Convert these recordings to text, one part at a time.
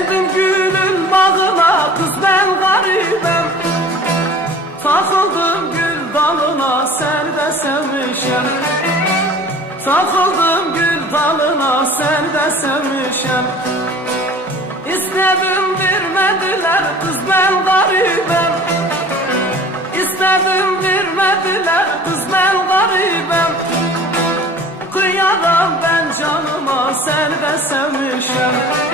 Geldim gülün bağına kız ben garibem. Takıldım gül dalına sen de sevmişem Takıldım gül dalına sen de sevmişem. İstedim vermediler kız ben garibem. İstedim vermediler kız ben garibem. Kıyaram ben canıma sen de sevmişem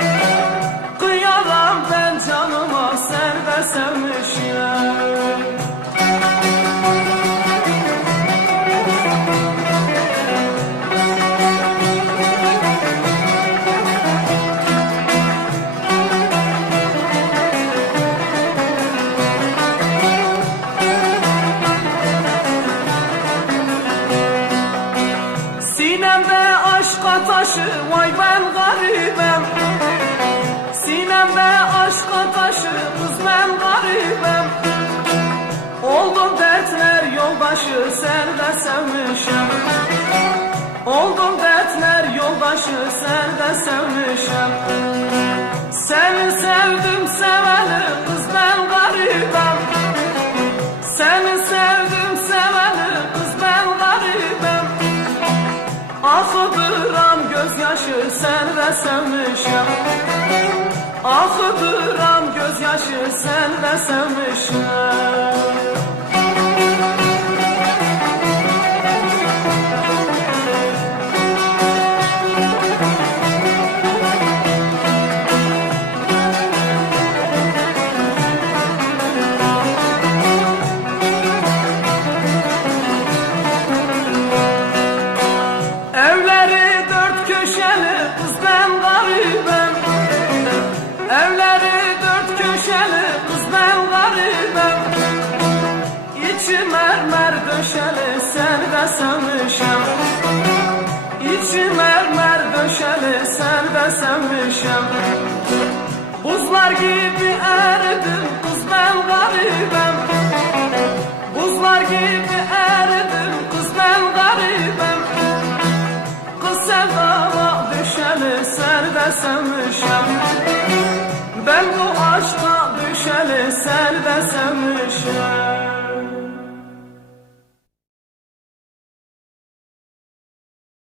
Sinemde aşk ataşı vay ben garibem dertler yoldaşı sen de sevmişem Seni sevdim seveli kız ben garibem. Seni sevdim seveli kız ben garibem. Akıdıram gözyaşı sen de sevmişem Akıdıram gözyaşı sen de sevmişem köşeli kız ben garibem. Evleri dört köşeli kız ben garibem. İçi mermer döşeli sen de sevmişem. İçi mermer döşeli sen de sevmişem. Buzlar gibi eridim kız ben garibem düşeli sen de sevmişem Ben bu aşka düşeli sen de sevmişem